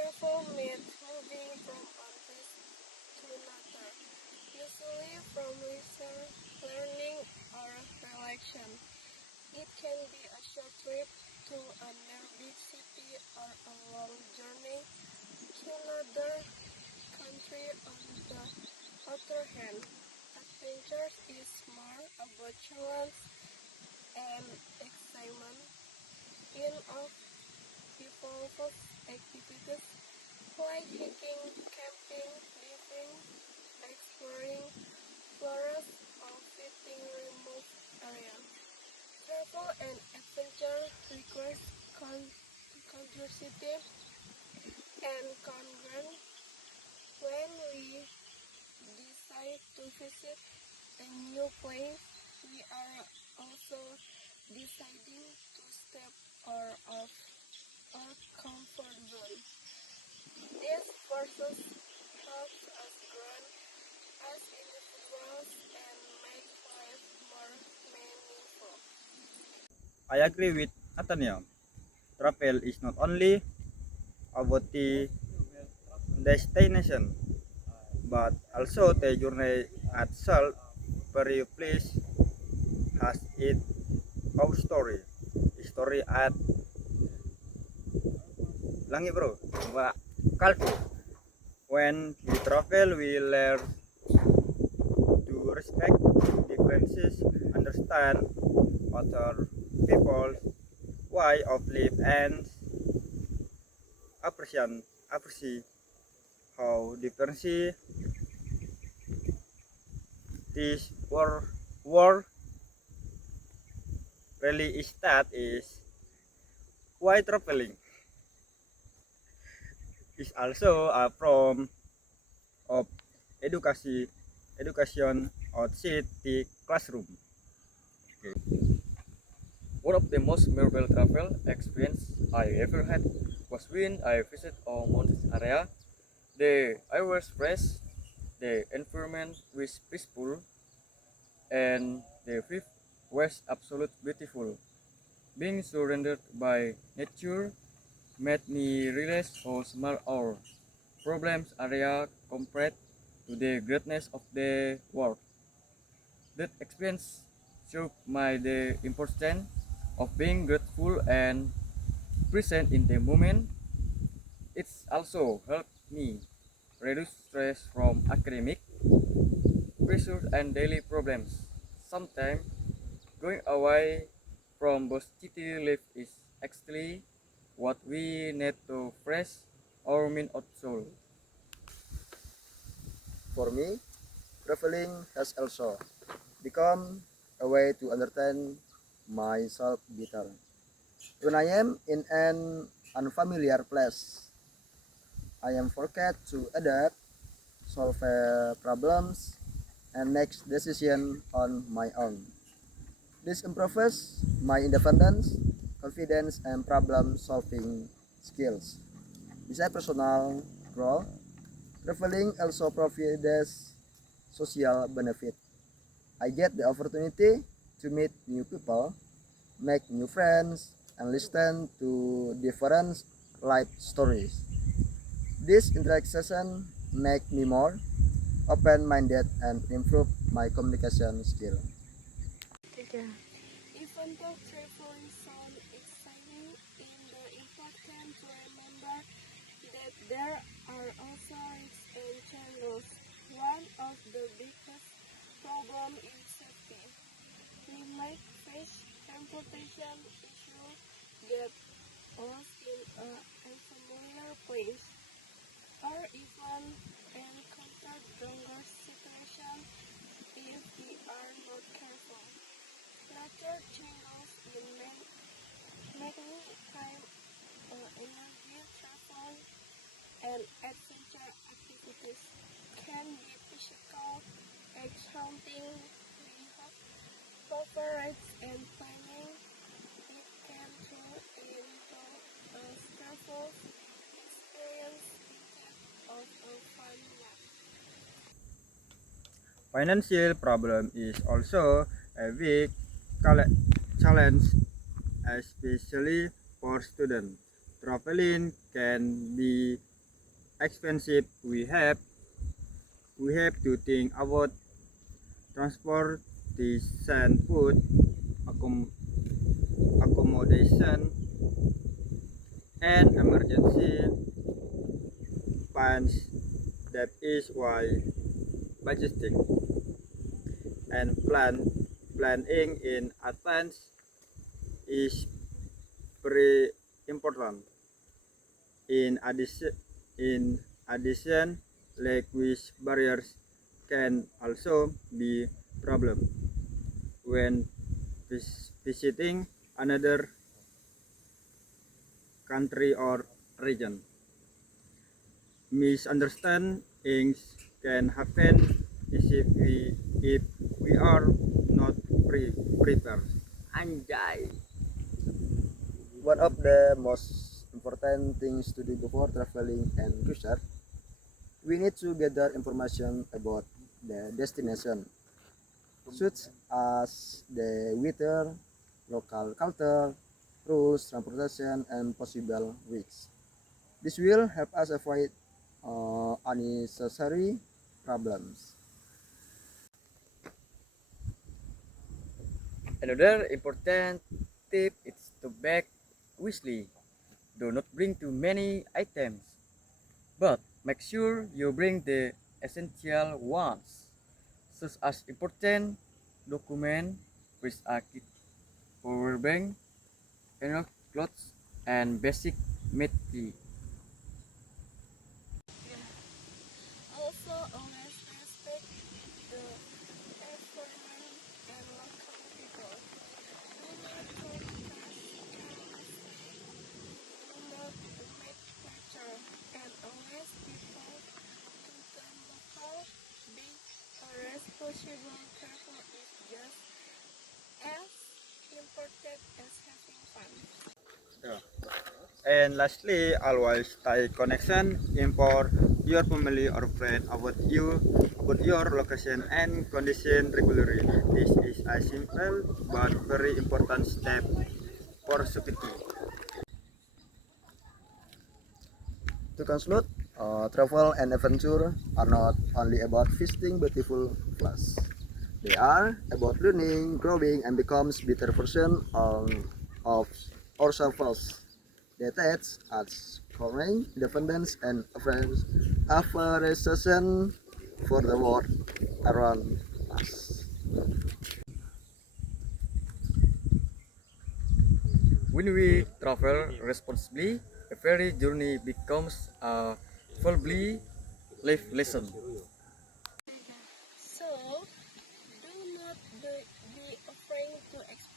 travel means moving from one place to another, usually from research, learning, or relaxation. It can be a short trip to a nearby city or a long journey to another country. On the other hand, adventure is more about challenge and excitement in of involves activities like hiking, camping, diving, exploring forests, or visiting remote areas. Travel and adventure requires curiosity and congruence. When we decide to visit a new place, we are also deciding to step out of our comfort zone. This process helps us grow as individuals and make life more meaningful. I agree with Nathaniel. Travel is not only about the destination, but also the journey itself. Every place has its own story. Story at Langi bro, Wah, culture. When we travel, we learn to respect differences, understand other people's way of life, and appreciate how different this world really is. That is why traveling is also a form of education outside the classroom. Okay. One of the most memorable travel experience I ever had was when I visited a mountain area. The air was fresh, the environment was peaceful, and the view was absolutely beautiful. Being surrounded by nature made me realize how small our problems area compared to the greatness of the world. That experience showed me the importance of being grateful and present in the moment. It's also helped me reduce stress from academic pressures and daily problems. Sometimes going away from both city life is actually what we need to fresh our mind and soul. For me, traveling has also become a way to understand myself better. When I am in an unfamiliar place, I am forced to adapt, solve problems, and make decisions on my own. This improves my independence, confidence, and problem-solving skills. Besides personal growth, traveling also provides social benefit. I get the opportunity to meet new people, make new friends, and listen to different life stories. This interaction make me more open-minded and improve my communication skill. Yeah. Even though traveling sounds exciting, it's important to remember that there are also risks and challenges. One of the biggest problems is safety. We might face transportation issues, get lost in an unfamiliar place, or even encounter dangerous situations if we are not careful. Nature changes in many time energy travel and adventure activities can be physical, exhausting. We have cooperate and planning. It can turn into a stressful experience instead of a fun one. Financial problem is also a big cala- challenge, especially for students. Traveling can be expensive we have to think about transportation, food, accommodation, and emergency funds. That is why budgeting and planning in advance is very important. In addition, language barriers can also be problem when visiting another country or region. Misunderstandings can happen if we are not prepared. Anjay. One of the most important things to do before traveling and research, we need to gather information about the destination, such as the weather, local culture, rules, transportation, and possible risks. This will help us avoid unnecessary problems. Another important tip is to pack wisely. Do not bring too many items, but make sure you bring the essential ones, such as important document, with a kit, power bank, enough clothes, and basic medicine. Also, always respect the environment and local people. Do not trespass carelessly. Do not make pressure, and always be polite to the local. Being a responsible traveler is just as important as having fun. Yeah. And lastly, always stay connection, inform your family or friend about your location and condition regularly. This is a simple but very important step for safety. To conclude, travel and adventure are not only about visiting beautiful places. They are about learning, growing, and becomes better version of ourselves. They teach us courage, independence, and appreciation for the world around us. When we travel responsibly, every journey becomes a valuable life lesson. So, do not be afraid to explore.